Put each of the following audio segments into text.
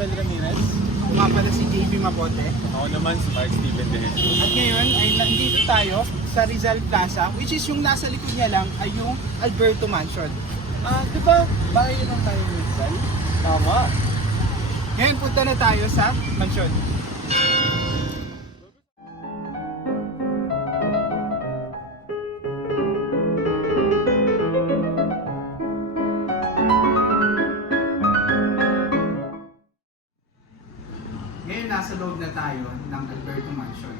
Jovel Ramirez. Ako nga pala si JB Mabote. Ako naman si Mark Steven Dejes. At ngayon ay nandito tayo sa Rizal Plaza, which is yung nasa likod niya lang ay yung Alberto Mansion. Di ba bahay yun lang tayo ni Rizal? Tama. Ngayon punta na tayo sa mansion. Ngayon nasa loob na tayo ng Alberto Mansion.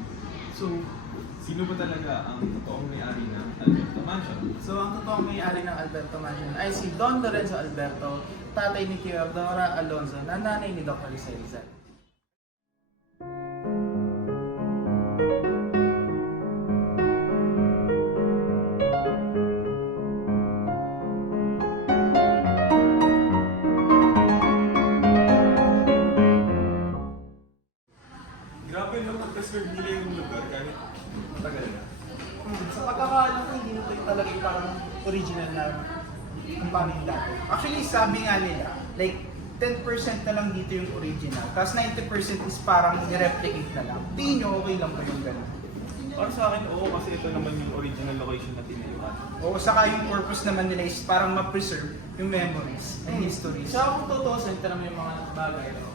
So, Sino ba talaga ang totoong may-ari ng Alberto Mansion? ang totoong may-ari ng Alberto Mansion ay si Don Lorenzo Alberto, tatay ni Teodora Alonzo, na nanay ni Dr. Lisa Rizal. Grabe no, pag-preserve nila yung lugar kahit matagal na. sa pagkakaalam ko, hindi ito talaga yung parang original na kung paano yung dati. Actually, sabi nga nila, like, 10% na lang dito yung original, tapos 90% is parang i-replicate na lang. Tingin nyo, okay lang ba yung gano'n? Para sa akin, oo, kasi ito naman yung original location na tinayuan. O saka yung purpose naman nila is parang ma-preserve yung memories and histories. Sa kung tutusin, ito naman yung mga bagay. No?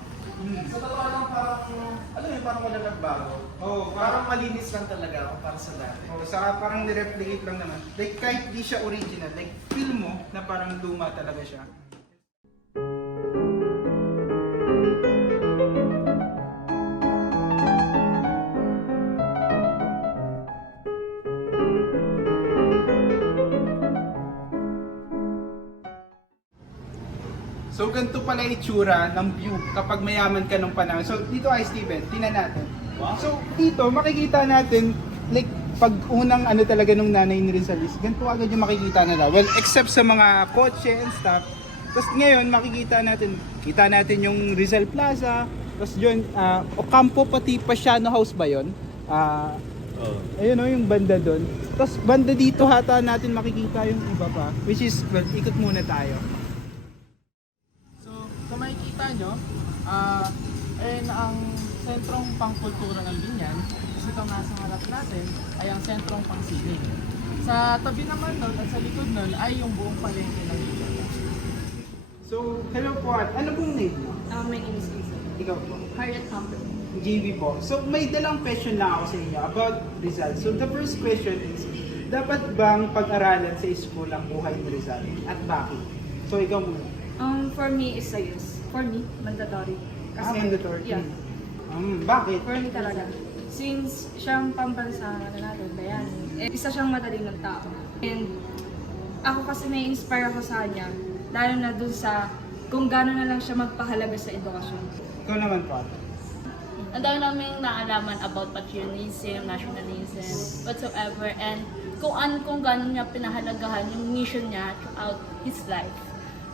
Sa totoo lang parang, alam mo parang wala nagbago. Oo, Parang malinis lang talaga ako para sa dati. saka parang ni-replicate lang naman. Like, kahit di siya original, like, feel mo na parang luma talaga siya. So, ganito pala itsura ng view kapag mayaman ka ng panahon. So, dito ay Steven, tingnan natin. Wow. So, dito makikita natin, like, pag unang ano talaga nung nanay ni Rizal is, ganito agad yung makikita nila. Well, except sa mga kotse and stuff. Tapos ngayon, makikita natin yung Rizal Plaza. Tapos yun, Ocampo pati Pasiano House ba yun? Ayun o, yung banda doon. Tapos banda dito hata natin makikita yung iba pa. Which is, well, ikot muna tayo. Kung makikita nyo, ang sentrong pangkultura ng Binyan, kasi itong nasa harap natin, ay ang sentrong pangsining. Sa tabi naman nun at sa likod nun ay yung buong palengke ng Binyan. So, hello po. Ano pong name mo? My name is Lisa. Ikaw po. Harriet Camper. JV po. So, may dalang question lang ako sa inyo about Rizal. So, the first question is, dapat bang pag-aralan sa school ang buhay ni Rizal? At bakit? So, ikaw muna. For me, is a yes. For me, mandatory. Mandatory? Yeah. Bakit? For me talaga. Since siyang pambansa natin, bayani, isa siyang madaling ng tao. And ako kasi may inspire ako sa kanya, lalo na dun sa kung gano'n na lang siya magpahalaga sa edukasyon. Ikaw naman po. Ang dami namin naalaman about patriotism, nationalism, whatsoever, and kung gano'n niya pinahalagahan yung mission niya throughout his life.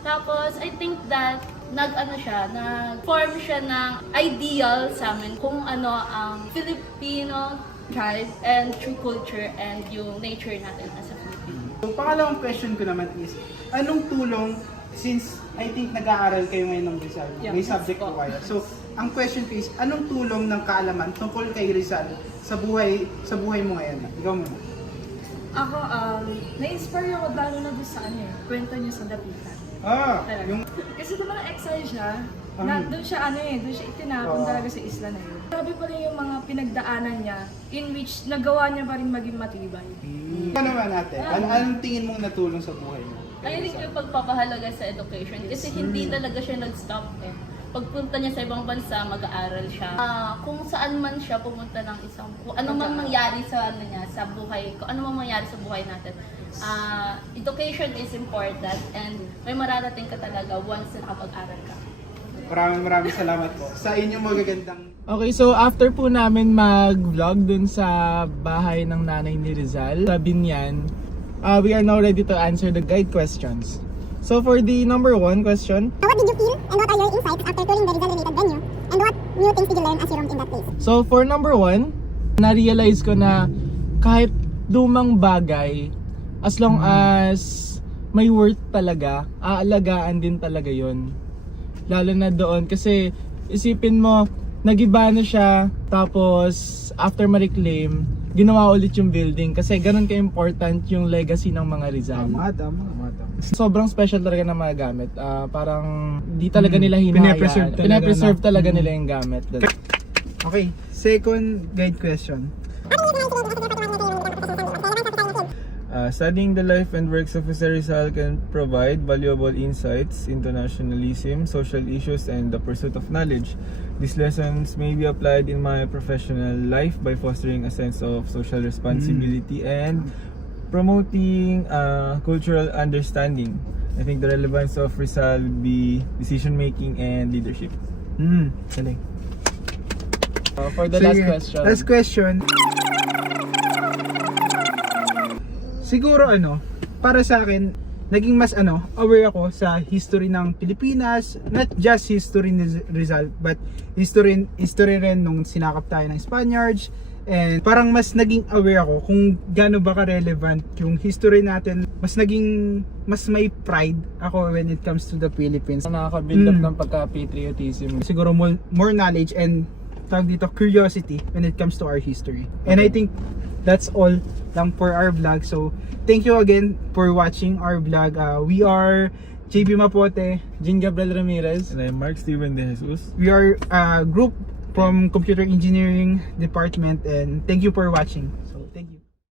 Tapos, I think that nag-form siya ng ideal sa amin kung ano ang Filipino tribe and true culture and yung nature natin as a Filipino. So, pangalawang question ko naman is, anong tulong, since I think nag-aaral kayo ngayon ng Rizal, Yeah, may subject yes po po. kayo. So, ang question ko is, anong tulong ng kaalaman tungkol kay Rizal sa buhay mo ngayon? Ikaw muna. Ako, na-inspire ako lalo na doon sa kwento niya sa Dapitan. Talaga. Yung... Kasi diba na-exile siya, na doon siya doon siya itinapon talaga sa isla na yun. Grabe pa rin yung mga pinagdaanan niya in which nagawa niya pa rin maging matibay. Ano naman natin? Anong tingin mong natulong sa buhay mo? I think yung pagpapahalaga sa education kasi hindi talaga siya nag-stop eh. Pagpunta niya sa ibang bansa, mag-aaral siya. Kung saan man siya pumunta ng kung ano man mangyari sa sa buhay, kung ano man mangyari sa buhay natin. Education is important and may mararating ka talaga once na nakapag-aral ka. Maraming salamat po sa inyong magagandang... Okay, so after po namin mag-vlog dun sa bahay ng nanay ni Rizal sa Binyan, we are now ready to answer the guide questions. So for the number 1 question, What did you feel and what are your insights after touring the Rizal-related venue? And what new things did you learn as you roamed in that place? so for number 1, na-realize ko na kahit lumang bagay, as long as may worth talaga, aalagaan din talaga yon. Lalo na doon kasi isipin mo, nagiba na siya, tapos after ma-reclaim, ginawa ulit yung building kasi ganun ka-important yung legacy ng mga Rizal. Tama. Sobrang special talaga ng mga gamit. Parang di talaga nila hinahayaan. Pinapreserve talaga Pinapreserve talaga nila yung gamit. Okay, second guide question. Studying the life and works of Jose Rizal can provide valuable insights into nationalism, social issues, and the pursuit of knowledge. These lessons may be applied in my professional life by fostering a sense of social responsibility and promoting cultural understanding. I think the relevance of Rizal would be decision making and leadership. Galing. For the last question. Last question. Siguro para sa akin, naging mas aware ako sa history ng Pilipinas, not just history ni Rizal, but history rin nung sinakop tayo ng Spaniards, and parang mas naging aware ako kung gaano ba ka-relevant yung history natin. Mas may pride ako when it comes to the Philippines. Nakaka-build up ng pagka-patriotism. Siguro more knowledge and curiosity when it comes to our history. And I think that's all lang for our vlog. So thank you again for watching our vlog. We are JB Mapote, Jean Gabriel Ramirez. And I'm Mark Steven De Jesus. we are a group from Computer Engineering Department, and thank you for watching. So thank you.